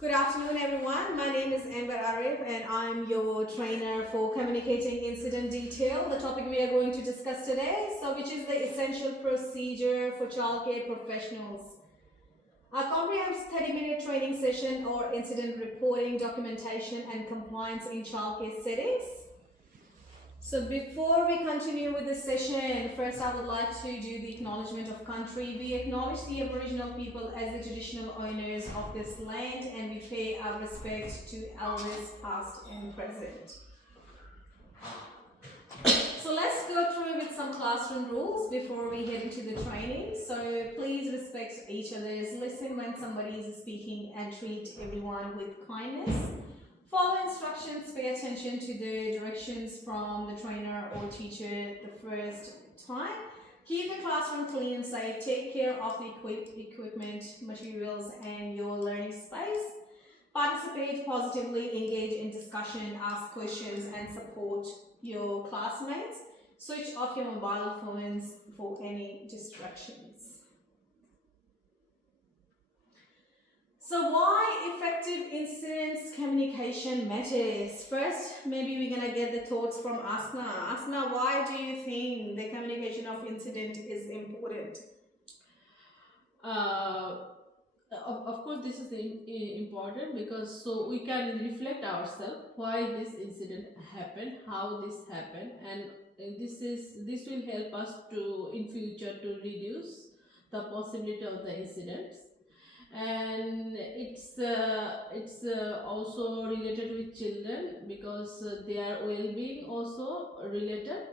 Good afternoon, everyone. My name is Amber Arif, and I'm your trainer for communicating incident detail. The topic we are going to discuss today, which is the essential procedure for childcare professionals. Our comprehensive 30-minute training session or incident reporting, documentation, and compliance in childcare settings. So before we continue with this session, first I would like to do the acknowledgement of country. We acknowledge the Aboriginal people as the traditional owners of this land, and we pay our respect to elders past and present. So let's go through with some classroom rules before we head into the training. So please respect each other's, listen when somebody is speaking, and treat everyone with kindness. Follow instructions, pay attention to the directions from the trainer or teacher the first time. Keep the classroom clean and safe. Take care of the equipment, materials, and your learning space. Participate positively, engage in discussion, ask questions, and support your classmates. Switch off your mobile phones for any distractions. So why effective incident communication matters? First, maybe we're going to get the thoughts from Asna. Asna, why do you think the communication of incident is important? Of course, this is important because so we can reflect ourselves why this incident happened, how this happened, and this will help us to in future to reduce the possibility of the incidents. And it's also related with children because their well-being also related,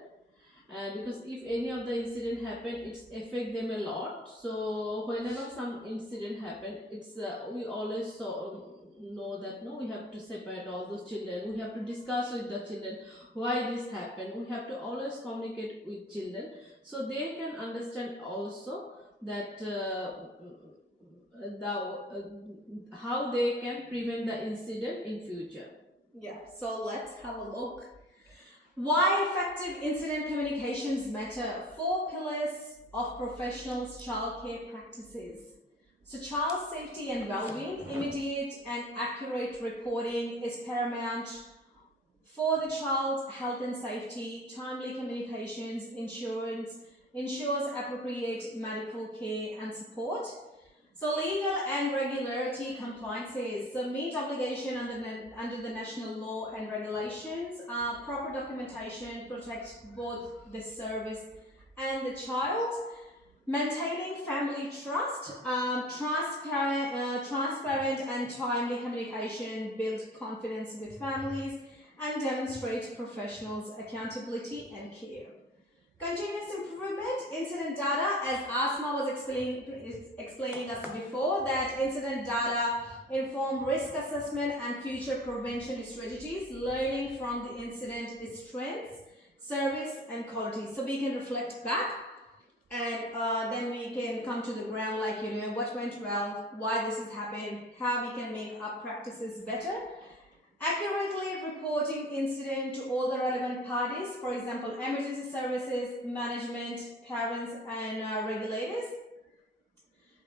because if any of the incident happen, it's affect them a lot. So whenever some incident happen, it's we always know that no, we have to separate all those children, we have to discuss with the children why this happened. We have to always communicate with children so they can understand also that how they can prevent the incident in future. Yeah, so let's have a look. Why effective incident communications matter. 4 pillars of professionals' childcare practices. So child safety and well-being, immediate and accurate reporting is paramount for the child's health and safety. Timely communications ensures appropriate medical care and support. So legal and regularity compliances. So meet obligation under the national law and regulations. Proper documentation protects both the service and the child. Maintaining family trust. Transparent and timely communication builds confidence with families and demonstrates professionals' accountability and care. Continuous improvement, incident data, as Asma was explaining us before, that incident data inform risk assessment and future prevention strategies. Learning from the incident is strengths, service, and quality. So we can reflect back, and then we can come to the ground, like what went well, why this has happened, how we can make our practices better. Accurately reporting incident to all the relevant parties, for example, emergency services, management, parents, and regulators.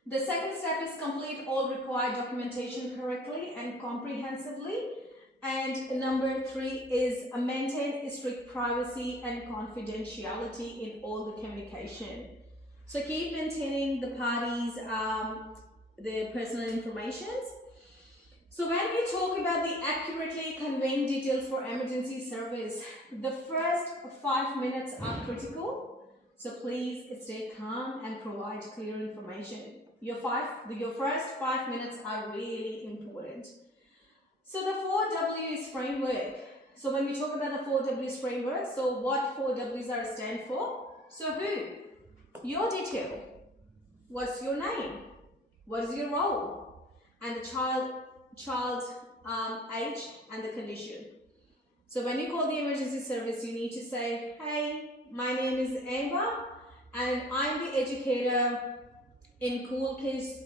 The second step is complete all required documentation correctly and comprehensively. And number 3 is maintain strict privacy and confidentiality in all the communication. So keep maintaining the parties' their personal information. So when we talk about the accurately conveying details for emergency service, the first 5 minutes are critical. So please stay calm and provide clear information. Your first 5 minutes are really important. So the 4Ws framework. So when we talk about the 4Ws framework, so what 4Ws are stand for? So who? Your detail. What's your name? What is your role? And the child age and the condition. So when you call the emergency service, you need to say, hey, my name is Amber and I'm the educator in Cool Kids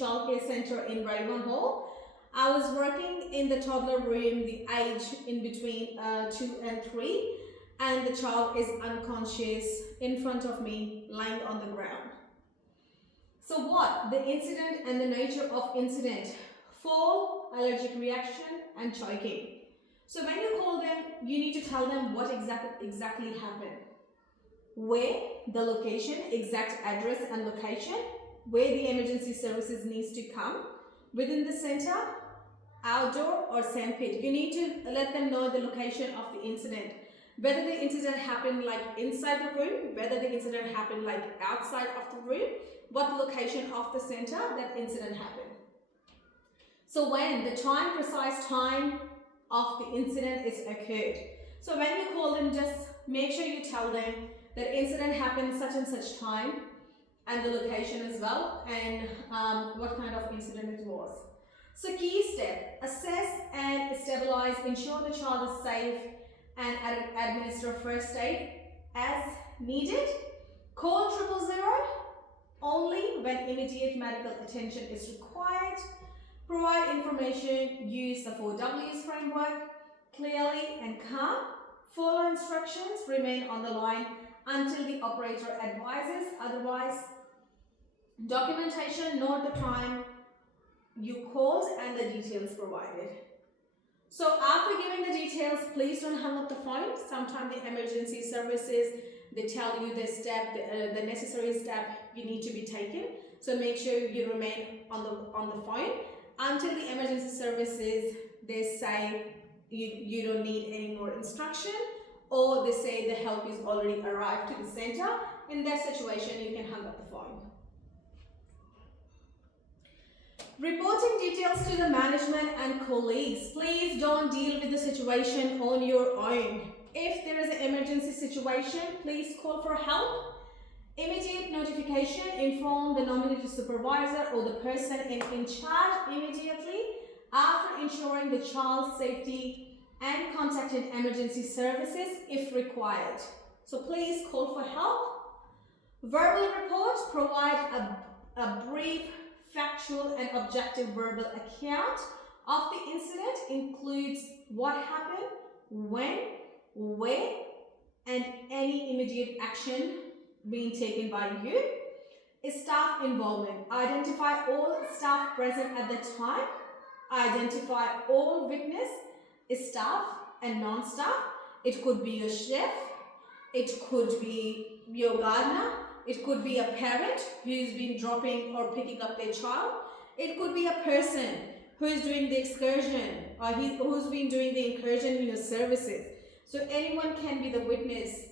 Childcare Center in Raeburn Hall. I was working in the toddler room, the age in between 2 and 3, and the child is unconscious in front of me, lying on the ground. So what? The incident and the nature of incident. fall, allergic reaction, and choking. So when you call them, you need to tell them what exactly happened. Where, the location, exact address and location, where the emergency services needs to come, within the center, outdoor or sandpit. You need to let them know the location of the incident. Whether the incident happened like inside the room, whether the incident happened like outside of the room, what location of the center that incident happened. So when the precise time of the incident is occurred. So when you call them, just make sure you tell them that incident happened such and such time and the location as well, and what kind of incident it was. So key step, assess and stabilize, ensure the child is safe and administer first aid as needed. Call 000 only when immediate medical attention is required. Provide information, use the 4Ws framework, clearly and calm. Follow instructions, remain on the line until the operator advises otherwise. Documentation, note the time you called and the details provided. So after giving the details, please don't hang up the phone. Sometimes the emergency services, they tell you the step, the necessary step you need to be taken. So make sure you remain on the phone until the emergency services, they say you don't need any more instruction, or they say the help is already arrived to the center. In that situation, you can hang up the phone. Reporting details to the management and colleagues. Please don't deal with the situation on your own. If there is an emergency situation, please call for help. Immediate notification, inform the nominated supervisor or the person in charge immediately after ensuring the child's safety and contacting emergency services if required. So please call for help. Verbal report, provide a brief, factual and objective verbal account of the incident, includes what happened, when, where, and any immediate action being taken by you. Staff involvement, identify all staff present at the time, identify all witness, staff and non-staff. It could be your chef, it could be your gardener, it could be a parent who's been dropping or picking up their child. It could be a person who is doing the excursion or who's been doing the incursion in your services. So anyone can be the witness.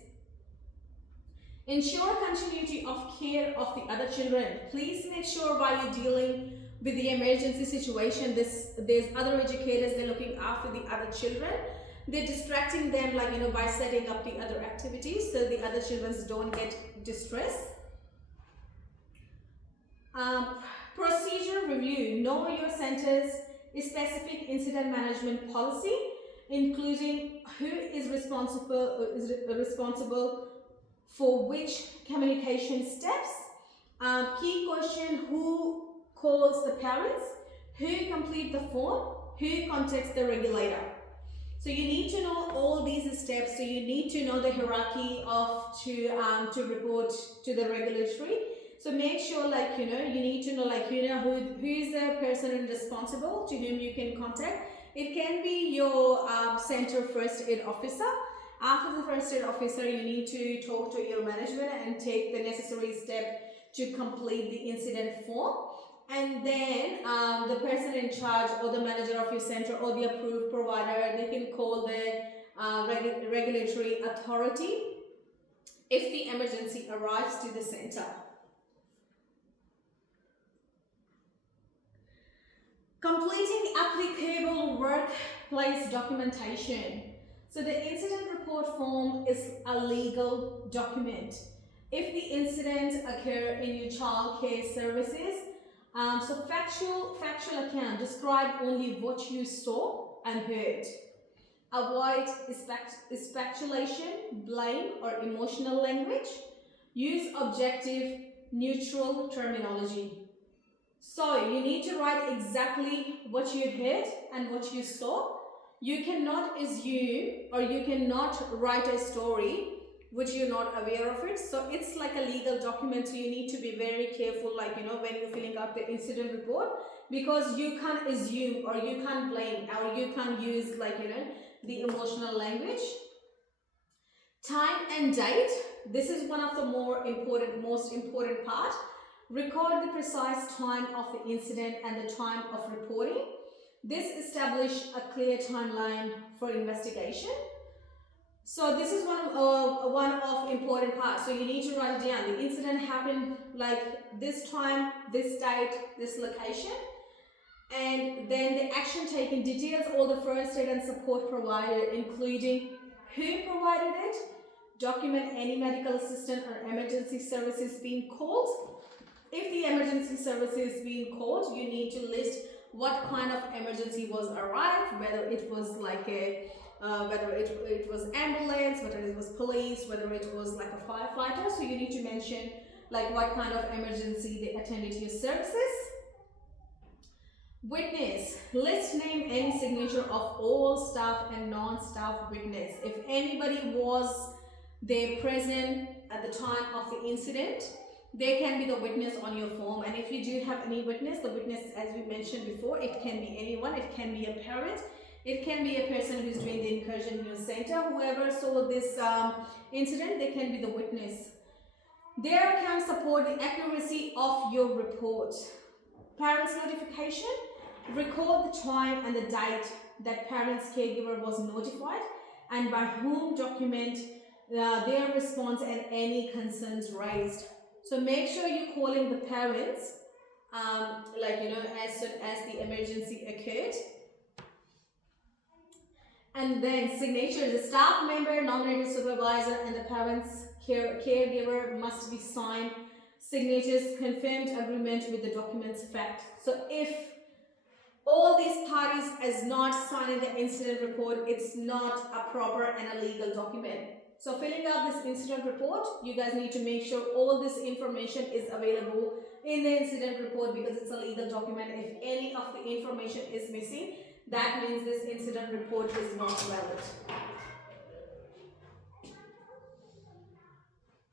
Ensure continuity of care of the other children. Please make sure while you're dealing with the emergency situation, there's other educators, they're looking after the other children. They're distracting them, like, by setting up the other activities so the other children don't get distressed. Procedure review. Know your center's specific incident management policy, including who is responsible for which communication steps. Key question, who calls the parents, who complete the form, who contacts the regulator. So you need to know all these steps. So you need to know the hierarchy of to report to the regulatory. So make sure, you need to know, who is the person responsible to whom you can contact. It can be your center first aid officer. After the first aid officer, you need to talk to your management and take the necessary step to complete the incident form. And then the person in charge or the manager of your center or the approved provider, they can call the regulatory authority if the emergency arrives to the center. Completing applicable workplace documentation. So the incident report form is a legal document. If the incident occur in your child care services, so factual account, describe only what you saw and heard. Avoid speculation, blame or emotional language. Use objective, neutral terminology. So you need to write exactly what you heard and what you saw. You cannot assume or you cannot write a story which you're not aware of it. So it's like a legal document, so you need to be very careful, like, when you're filling out the incident report, because you can't assume or you can't blame or you can't use, like, the emotional language. Time and date. This is one of the most important part. Record the precise time of the incident and the time of reporting. This establishes a clear timeline for investigation. So this is one of important parts. So you need to write it down. The incident happened like this time, this date, this location. And then the action taken details all the first aid and support provided, including who provided it, document any medical assistant or emergency services being called. If the emergency service is being called, you need to list what kind of emergency was arrived, whether it was like a whether it was ambulance, whether it was police, whether it was like a firefighter. So you need to mention like what kind of emergency they attended to your services. Witness. Let's name any signature of all staff and non-staff witness. If anybody was there present at the time of the incident, they can be the witness on your form. And if you do have any witness, the witness, as we mentioned before, it can be anyone. It can be a parent. It can be a person who's doing the incursion news center. Whoever saw this incident, they can be the witness. Their account support the accuracy of your report. Parents' notification. Record the time and the date that parents' caregiver was notified and by whom. Document their response and any concerns raised. So make sure you're calling the parents as soon as the emergency occurred. And then signature. The staff member, nominated supervisor, and the parents' caregiver must be signed. Signatures confirmed agreement with the document's fact. So if all these parties is not signing the incident report, it's not a proper and a legal document. So filling out this incident report, you guys need to make sure all this information is available in the incident report, because it's a legal document. If any of the information is missing, that means this incident report is not valid.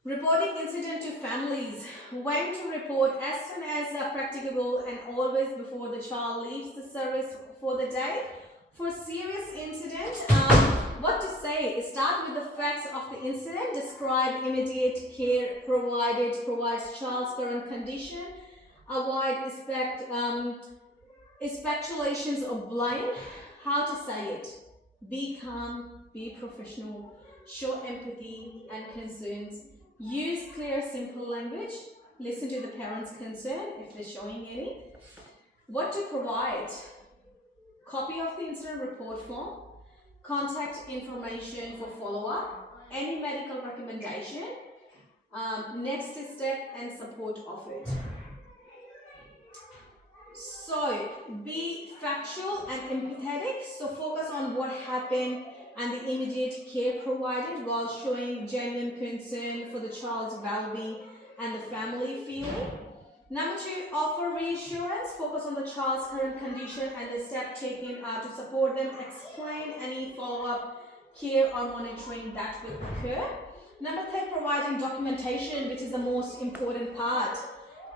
Reporting incident to families. When to report: as soon as practicable and always before the child leaves the service for the day. For serious incident, what to say? Start with the facts of the incident. Describe immediate care provides child's current condition. Avoid speculations of blame. How to say it? Be calm, be professional, show empathy and concerns. Use clear, simple language. Listen to the parents' concern if they're showing any. What to provide? Copy of the incident report form, contact information for follow-up, any medical recommendation, next step and support of it. So be factual and empathetic. So focus on what happened and the immediate care provided while showing genuine concern for the child's well-being and the family feeling. Number 2, offer reassurance. Focus on the child's current condition and the step taken to support them. Explain any follow-up care or monitoring that will occur. Number 3, providing documentation, which is the most important part.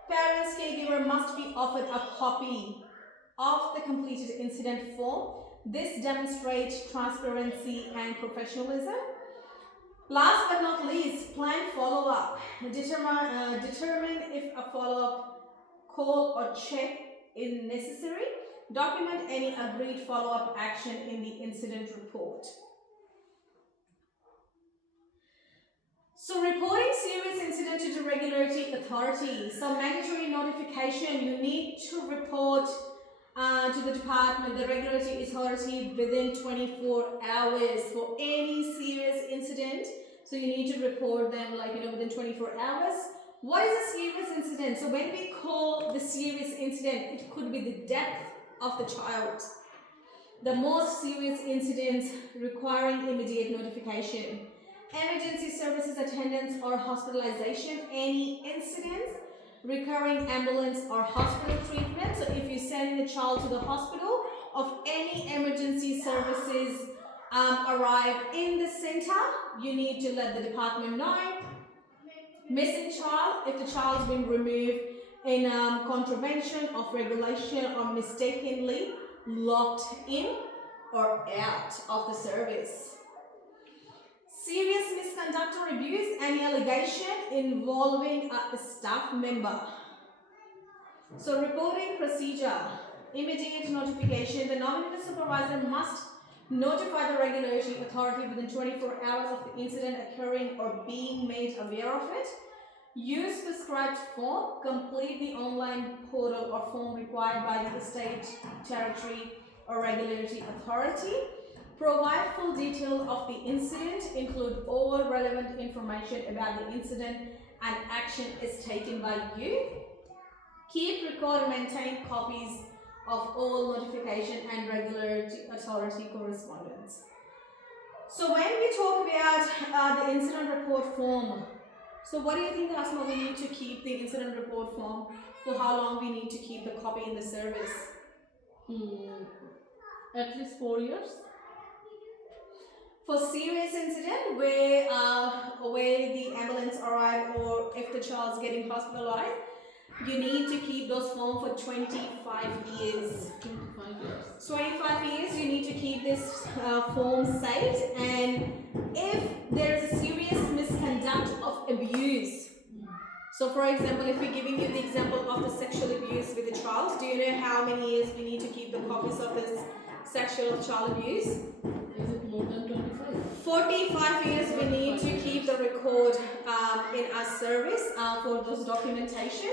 Parents' caregiver must be offered a copy of the completed incident form. This demonstrates transparency and professionalism. Last but not least, plan follow-up. Determine if a follow-up call or check is necessary. Document any agreed follow-up action in the incident report. So reporting serious incident to the regulatory authority. So mandatory notification, you need to report to the department, the regulatory authority, within 24 hours for any serious incident. So you need to report them within 24 hours. What is a serious incident? So when we call the serious incident, it could be the death of the child. The most serious incidents requiring immediate notification. Emergency services attendance or hospitalization, any incidents requiring ambulance or hospital treatment. So if you send the child to the hospital of any emergency services arrive in the center, you need to let the department know. Missing child, if the child's been removed in contravention of regulation or mistakenly locked in or out of the service. Serious misconduct or abuse, any allegation involving a staff member. So reporting procedure, immediate notification. The nominated supervisor must notify the regulatory authority within 24 hours of the incident occurring or being made aware of it. Use prescribed form, complete the online portal or form required by the state, territory or regulatory authority. Provide full detail of the incident, include all relevant information about the incident and action is taken by you. Keep, record and maintain copies of all notification and regulatory authority correspondence. So when we talk about the incident report form, so what do you think, Asma, we need to keep the incident report form? For how long we need to keep the copy in the service? At least 4 years. For serious incident where the ambulance arrive or if the child's getting hospitalized, you need to keep those forms for 25 years. 25 years. 25 years you need to keep this form saved, and if there is a serious misconduct of abuse, so for example, if we're giving you the example of the sexual abuse with a child, do you know how many years we need to keep the copies of this sexual child abuse? Is it more than 25? 45 years we need to keep the record in our service for those documentation.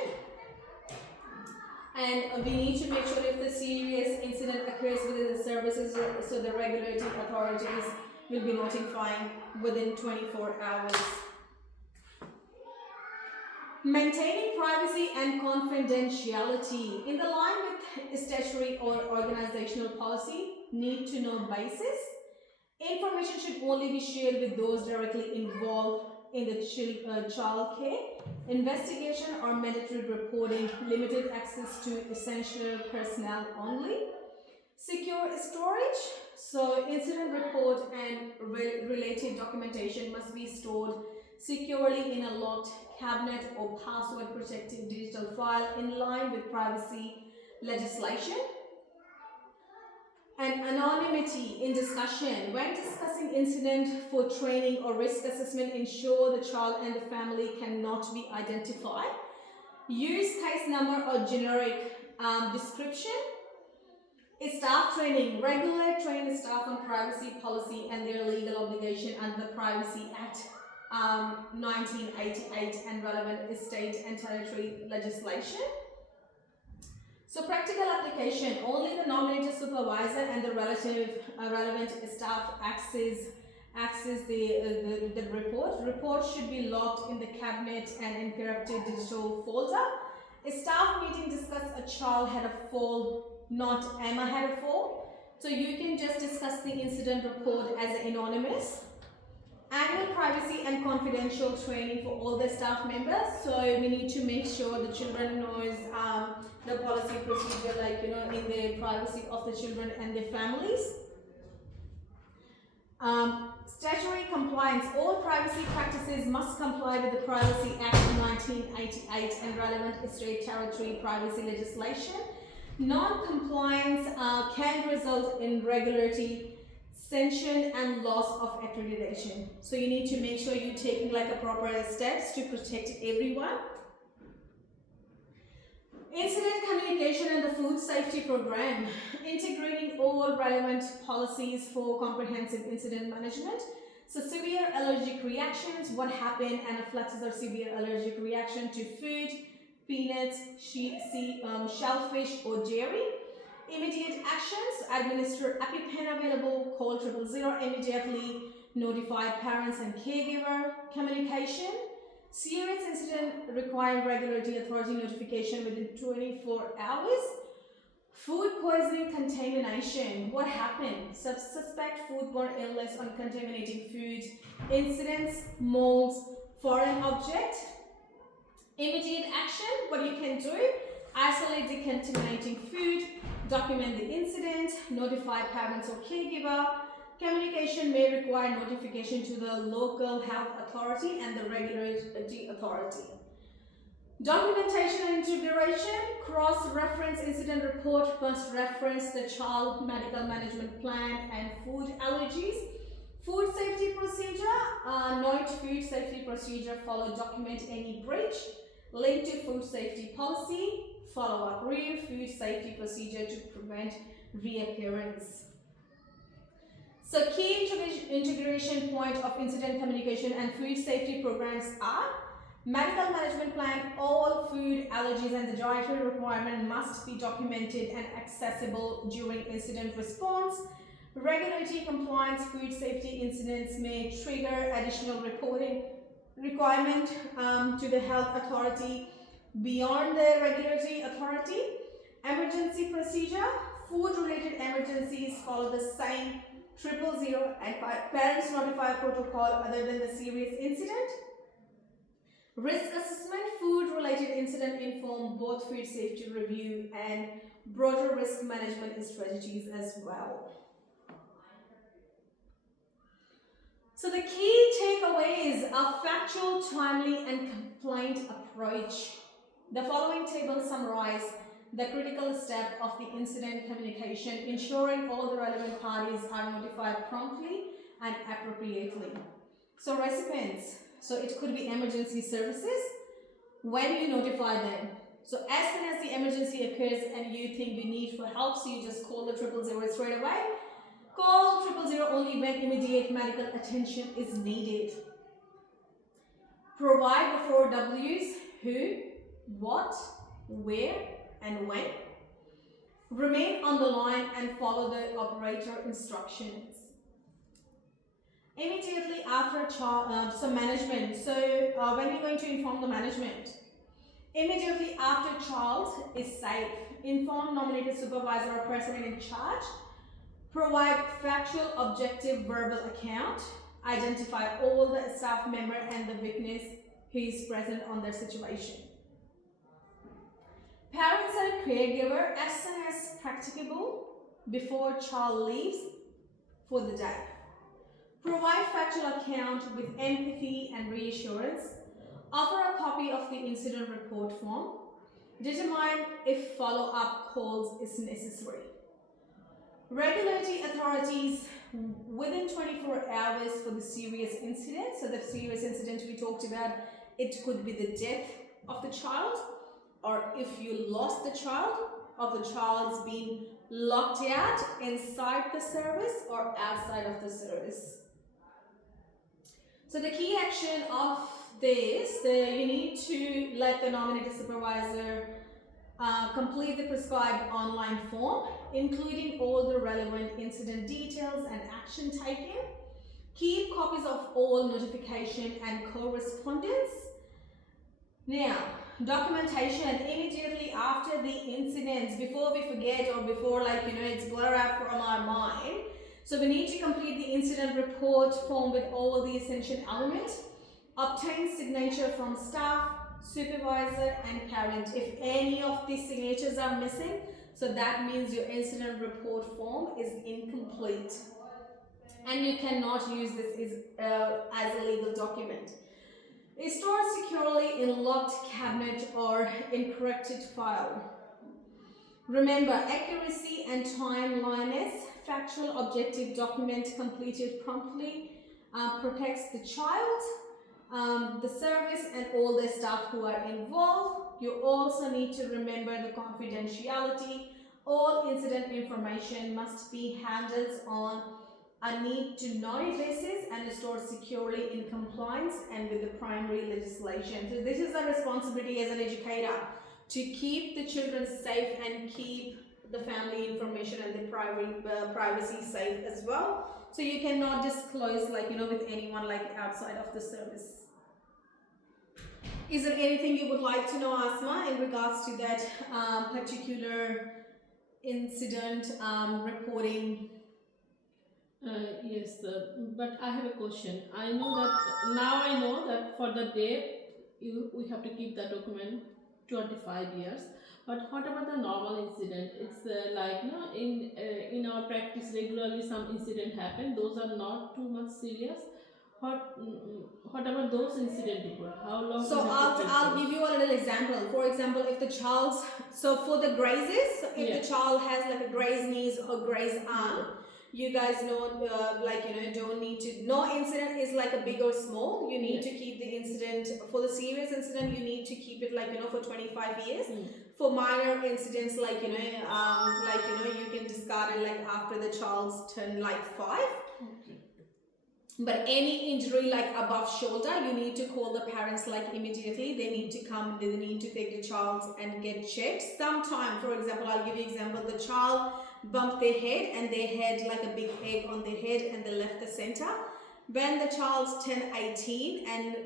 And we need to make sure if the serious incident occurs within the services, so the regulatory authorities will be notifying within 24 hours. Maintaining privacy and confidentiality. In the line with statutory or organizational policy, need to know basis. Information should only be shared with those directly involved in the child care. Investigation or mandatory reporting, limited access to essential personnel only. Secure storage, so incident report and related documentation must be stored securely in a locked cabinet or password protected digital file in line with privacy legislation. And anonymity in discussion. When discussing incident for training or risk assessment, ensure the child and the family cannot be identified. Use case number or generic description. Staff training. Regularly train the staff on privacy policy and their legal obligation under the Privacy Act 1988 and relevant state and territory legislation. So practical application, only the nominated supervisor and the relevant staff access the report. Report should be locked in the cabinet and encrypted digital folder. A staff meeting discuss a child had a fall, not Emma had a fall. So you can just discuss the incident report as anonymous. Annual privacy and confidential training for all the staff members. So we need to make sure the children knows the policy procedure, like in the privacy of the children and their families. Statutory compliance. All privacy practices must comply with the Privacy Act 1988 and relevant state territory privacy legislation. Non-compliance can result in regulatory sanction and loss of accreditation. So you need to make sure you're taking like a proper steps to protect everyone. Incident communication and the food safety program. Integrating all relevant policies for comprehensive incident management. So severe allergic reactions, what happened, anaphylaxis or severe allergic reaction to food, peanuts, shellfish or dairy. Immediate actions, administer EpiPen available, call 000 immediately, notify parents and caregiver. Communication, serious incident requiring regulatory authority notification within 24 hours. Food poisoning contamination, what happened? Suspect foodborne illness on contaminating food, incidents, molds, foreign object. Immediate action, what you can do, isolate the contaminating food, document the incident, notify parents or caregiver, communication may require notification to the local health authority and the regulatory authority. Documentation and integration. Cross-reference incident report must reference the child medical management plan and food allergies. Food safety procedure. Note food safety procedure. Follow, document any breach. Link to food safety policy. Follow-up. Review food safety procedure to prevent reoccurrence. So key integration point of incident communication and food safety programs are: medical management plan. All food allergies and the dietary requirement must be documented and accessible during incident response. Regulatory compliance. Food safety incidents may trigger additional reporting requirement to the health authority beyond the regulatory authority. Emergency procedure. Food related emergencies follow the same 000 and parents notify protocol other than the serious incident. Risk assessment. Food related incident inform both food safety review and broader risk management strategies as well. So the key takeaways are factual, timely and complaint approach. The following table summarize the critical step of the incident communication, ensuring all the relevant parties are notified promptly and appropriately. So recipients, so it could be emergency services. When you notify them, so as soon as the emergency occurs and you think you need for help, so you just call the 000 straight away. Call 000 only when immediate medical attention is needed. Provide the 4 W's: who, what, where and when. Remain on the line and follow the operator instructions. Immediately after management. So when you're going to inform the management, immediately after child is safe, inform nominated supervisor or person in charge. Provide factual, objective, verbal account. Identify all the staff member and the witness who is present on their situation. Parents and caregiver as soon as practicable before child leaves for the day. Provide factual account with empathy and reassurance. Offer a copy of the incident report form. Determine if follow-up calls is necessary. Regulatory authorities within 24 hours for the serious incident. So the serious incident we talked about, it could be the death of the child, or if you lost the child, of the child's being locked out inside the service or outside of the service. So the key action of this, you need to let the nominated supervisor complete the prescribed online form, including all the relevant incident details and action taken. Keep copies of all notification and correspondence. Now, documentation immediately after the incidents, before we forget or before it's blur out from our mind. So we need to complete the incident report form with all the essential elements. Obtain signature from staff, supervisor and parent. If any of these signatures are missing, so that means your incident report form is incomplete and you cannot use this as a legal document. It's stored securely in locked cabinet or encrypted file. Remember, accuracy and timeliness. Factual, objective document completed promptly protects the child, the service and all the staff who are involved. You also need to remember the confidentiality. All incident information must be handled on a need-to-know basis and stored securely in compliance and with the primary legislation. So this is a responsibility as an educator to keep the children safe and keep the family information and the privacy safe as well. So you cannot disclose with anyone outside of the service. Is there anything you would like to know, Asma, in regards to that particular incident reporting? Yes, but I have a question. Now I know that for the day we have to keep the document 25 years. But what about the normal incident? It's like no, in our practice regularly some incident happen. Those are not too much serious. What about those incident report? How long So we have to treat I'll those? give you a little example. For example, if the child's, so for the grazes, if Yeah. the child has like a grazed knees or grazed arm, you guys know, don't need to, no incident is like a big or small. You need Yeah. to keep the incident, for the serious incident, you need to keep it like, for 25 years. Mm. For minor incidents, you can discard it like after the child's turn like 5. Okay. But any injury like above shoulder, you need to call the parents like immediately. They need to come, they need to take the child and get checked. Sometime, for example, I'll give you example, the child bumped their head and they had like a big egg on their head and they left the center. When the child's turned 18 and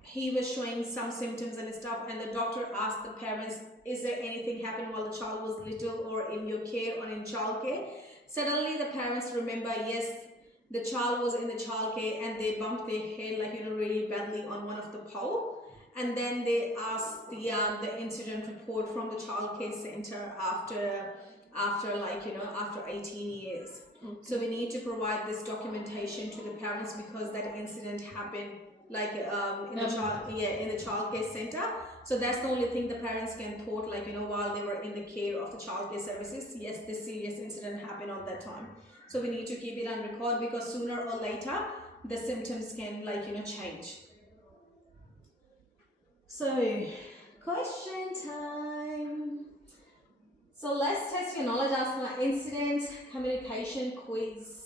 he was showing some symptoms and stuff, and the doctor asked the parents, is there anything happened while the child was little or in your care or in childcare? Suddenly the parents remember, yes, the child was in the childcare and they bumped their head really badly on one of the pole, and then they asked the incident report from the childcare center after 18 years. Okay. So we need to provide this documentation to the parents because that incident happened in the childcare center. So that's the only thing the parents can thought while they were in the care of the childcare services. Yes, this serious incident happened on that time. So we need to keep it on record because sooner or later the symptoms can change. So question time. So let's test your knowledge. Ask my incident communication quiz.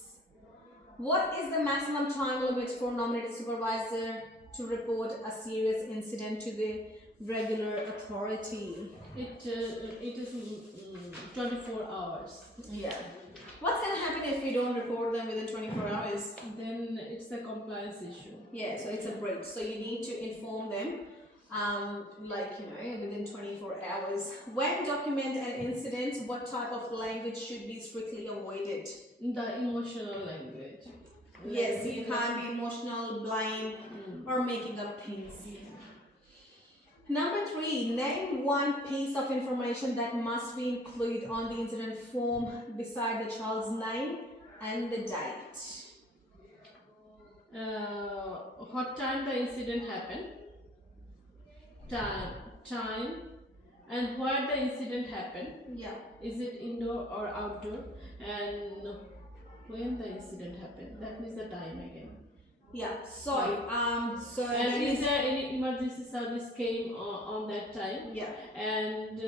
What is the maximum time limit for nominated supervisor to report a serious incident to the regular authority? It is 24 hours. Yeah. What's going to happen if we don't report them within 24 hours? Then it's a compliance issue. Yeah, so it's a breach. So you need to inform them within 24 hours. When document an incident, what type of language should be strictly avoided? The emotional language. Yes, you can't be emotional, blame, or making up things. Yeah. Number 3, name one piece of information that must be included on the incident form beside the child's name and the date. What time the incident happened, time, and where the incident happened. Yeah. Is it indoor or outdoor, and when the incident happened. That means the time again. Yeah. Sorry. And is there any emergency service came on that time? Yeah. And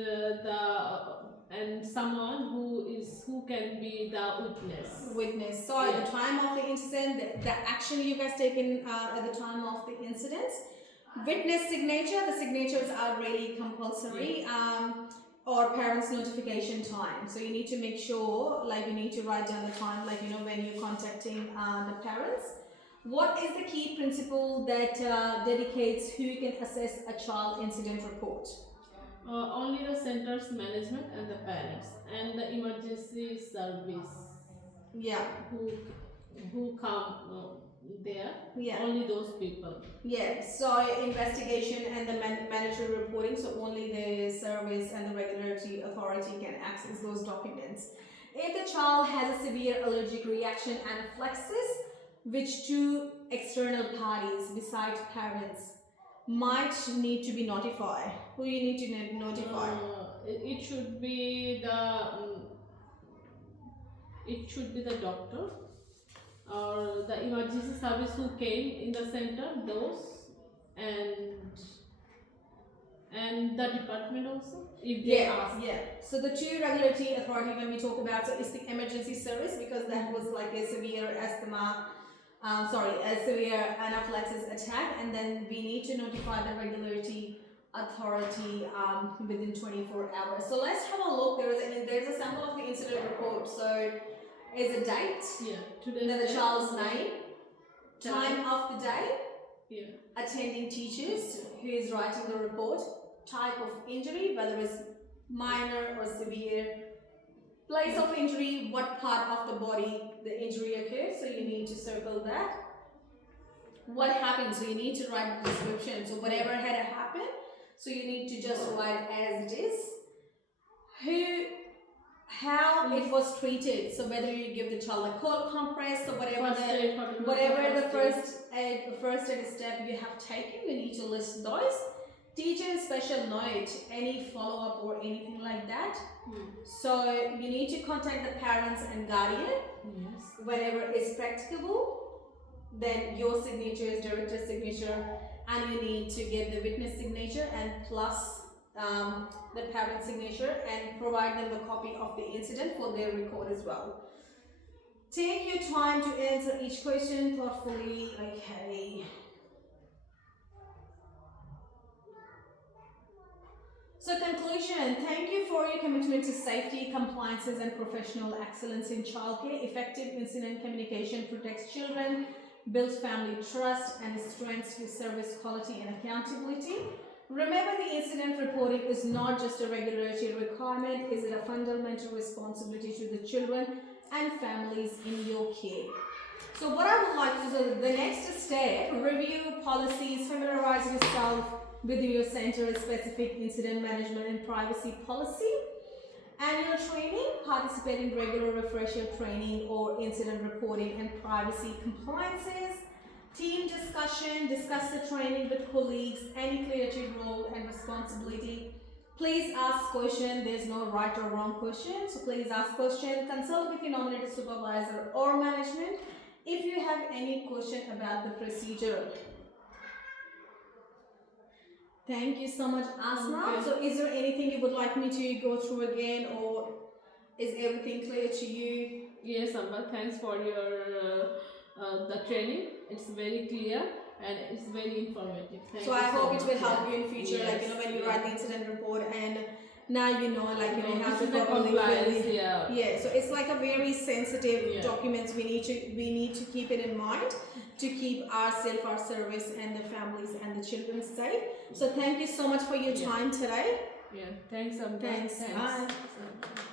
and someone who can be the witness. Sorry, Yeah. the time of the incident, the action you guys taken at the time of the incident. Witness signature. The signatures are really compulsory. Or parents notification time. So you need to make sure, you need to write down the time, when you're contacting the parents. What is the key principle that dedicates who can assess a child incident report? Only the center's management and the parents and the emergency service. Yeah. Who come there. Yeah. Only those people. Yeah. So investigation and the mandatory reporting. So only the service and the regulatory authority can access those documents. If the child has a severe allergic reaction, anaphylaxis, which 2 external parties besides parents might need to be notified? Who you need to notify? It should be the doctor or the emergency service who came in the center, those, and the department also, if they ask. Yeah. So the 2 regulatory authority when we talk about, so it's the emergency service because that was like a severe a severe anaphylaxis attack, and then we need to notify the regulatory authority within 24 hours. So let's have a look. There's a sample of the incident report. So is a date, then the child's name, time of the day, attending teachers who is writing the report, type of injury, whether it's minor or severe, place of injury, what part of the body the injury occurs, so you need to circle that. What happened, so you need to write the description, so whatever had happened, So you need to just write as it is. How it was treated. So whether you give the child a cold compress or whatever the first aid step you have taken, you need to list those. Teacher special note, any follow-up or anything like that. So you need to contact the parents and guardian whenever it's practicable. Then your signature is director's signature, and you need to get the witness signature and plus the parent signature, and provide them a copy of the incident for their record as well. Take your time to answer each question thoughtfully. Okay. So conclusion, thank you for your commitment to safety, compliances and professional excellence in childcare. Effective incident communication protects children, builds family trust and strengthens your service quality and accountability. Remember, the incident reporting is not just a regulatory requirement, it is a fundamental responsibility to the children and families in your care. So what I would like to do, the next step, review policies, familiarize yourself with your center's specific incident management and privacy policy. Annual training, participate in regular refresher training or incident reporting and privacy compliances. Team discussion, discuss the training with colleagues, any clarity, role and responsibility. Please ask question, there's no right or wrong question, so please ask question. Consult with your nominated supervisor or management if you have any question about the procedure. Thank you so much, Asma. Okay. So is there anything you would like me to go through again, or is everything clear to you? Yes, Amba, thanks for your the training. It's very clear and it's very informative. Thank So you I hope it much. will help you in future, like Yes, when you yeah. write the incident report, and now you know, like how This to is the properly compliance, fill it. yeah. Yeah, so it's like a very sensitive Yeah. documents. We need to keep it in mind to keep ourselves, our service, and the families and the children safe. So thank you so much for your Yeah. time today. Yeah, thanks, Amba. Thanks. Bye. Bye.